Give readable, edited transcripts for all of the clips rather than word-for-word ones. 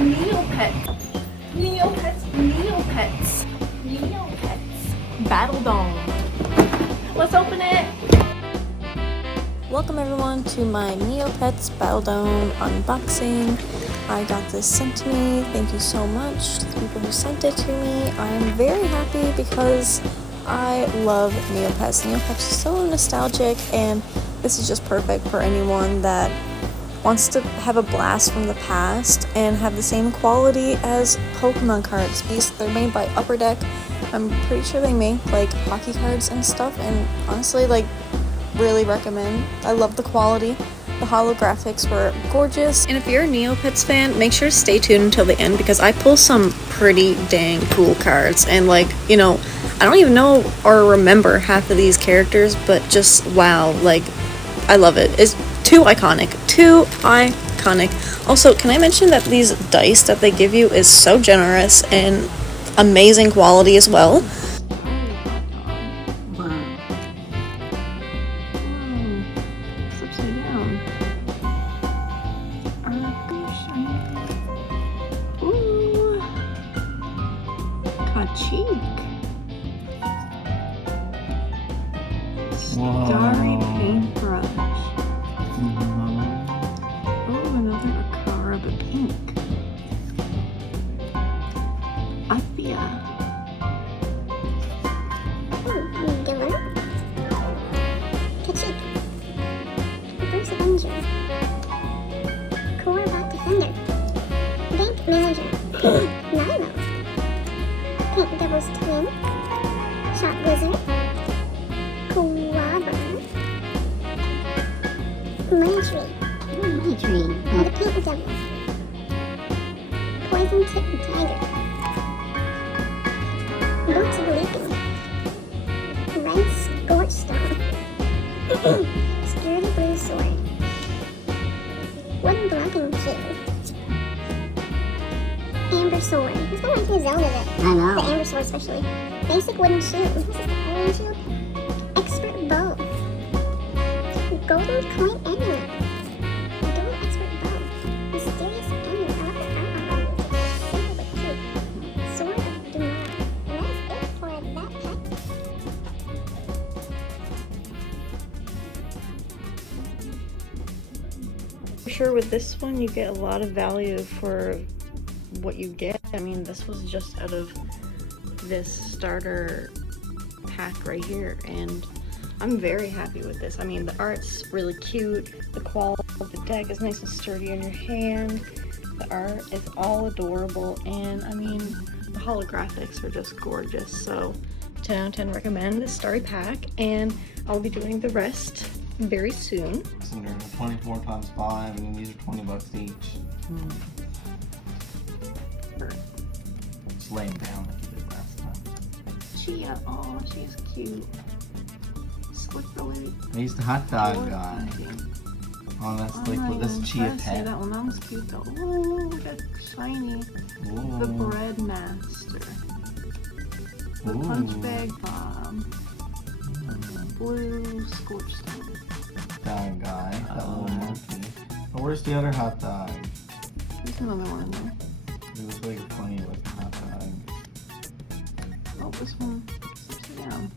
NEOPETS. NEOPETS. NEOPETS. NEOPETS. Battle Dome. Let's open it. Welcome everyone to my NEOPETS Battle Dome unboxing. I got this sent to me. Thank you so much to the people who sent it to me. I am very happy because I love NEOPETS. NEOPETS is so nostalgic, and this is just perfect for anyone that wants to have a blast from the past and have the same quality as Pokemon cards. They're made by Upper Deck. I'm pretty sure they make like hockey cards and stuff, and honestly, like, really recommend. I love the quality. The holographics were gorgeous. And if you're a NEOPETS fan, make sure to stay tuned until the end because I pull some pretty dang cool cards. And like, you know, I don't even know or remember half of these characters, but just wow, like, I love it. It's too iconic. Also, can I mention that these dice that they give you is so generous and amazing quality as well. Starry paintbrush. Oh, another Akara, but pink. Athia. Giller. Kachik. Bruce Avenger. Korvat Defender. Bank Manager. Nilo. Pink Devil's Twin. Shot Wizard. Money Tree. The Pink Devil. Poison Tip Tiger. Boots of Leaping. Red Scorchstone. Sturdy Blue Sword. Wooden Blocking Key. Amber Sword. It's kind of like Zelda there. I know. The Amber Sword especially. Basic Wooden Shield. This is the Iron Shield. Expert Bow. Golden Coin Amulet. Dual Expert Bow. Mysterious Amulet. Simple but cute. Sword of Dumar. And that is it for that pack. For sure, with this one, you get a lot of value for what you get. I mean, this was just out of this starter pack right here, and I'm very happy with this. I mean, the art's really cute, the quality of the deck is nice and sturdy in your hand, the art is all adorable, and I mean, the holographics are just gorgeous. So 10 out of 10 recommend this starry pack, and I'll be doing the rest very soon. So they're 24 times 5, and then these are $20 each. Just laying down like you did last time. Chia. Oh, she's cute. He's the hot dog guy. Oh, that's like with this chia pet. That one, that was cute though. Ooh, that shiny. Ooh. The Bread Master. The Punch Bag Bob. Blue Scorchstone. Dog guy. That little monkey. Oh, where's the other hot dog? There's another one in there. It was really funny with the hot dog. Oh, this one. Upside down.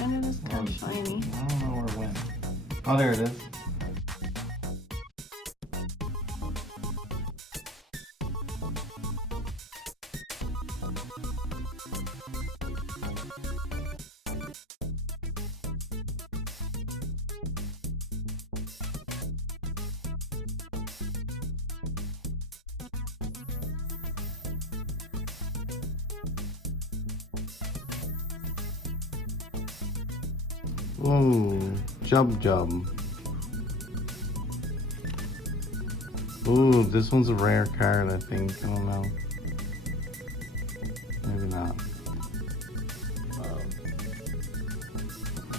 And it is kind of shiny. I don't know where it went. Oh, there it is. Ooh, Jub. Ooh, this one's a rare card, I think. I don't know. Maybe not.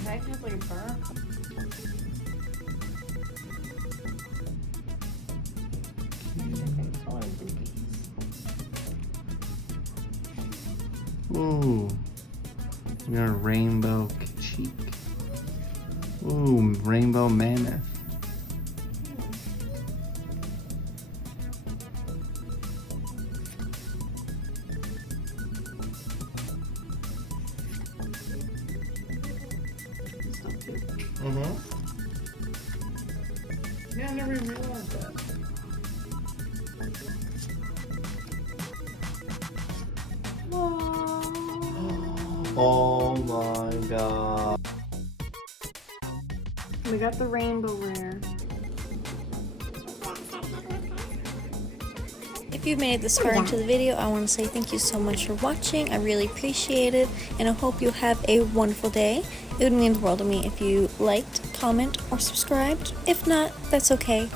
That has like a burr. Ooh, we got a rainbow cheek. Ooh, rainbow mammoth. Mm-hmm. Yeah, I never even realized that. Oh my god. We got the rainbow rare. If you've made it this far into the video, I want to say thank you so much for watching. I really appreciate it, and I hope you have a wonderful day. It would mean the world to me if you liked, comment, or subscribed. If not, that's okay.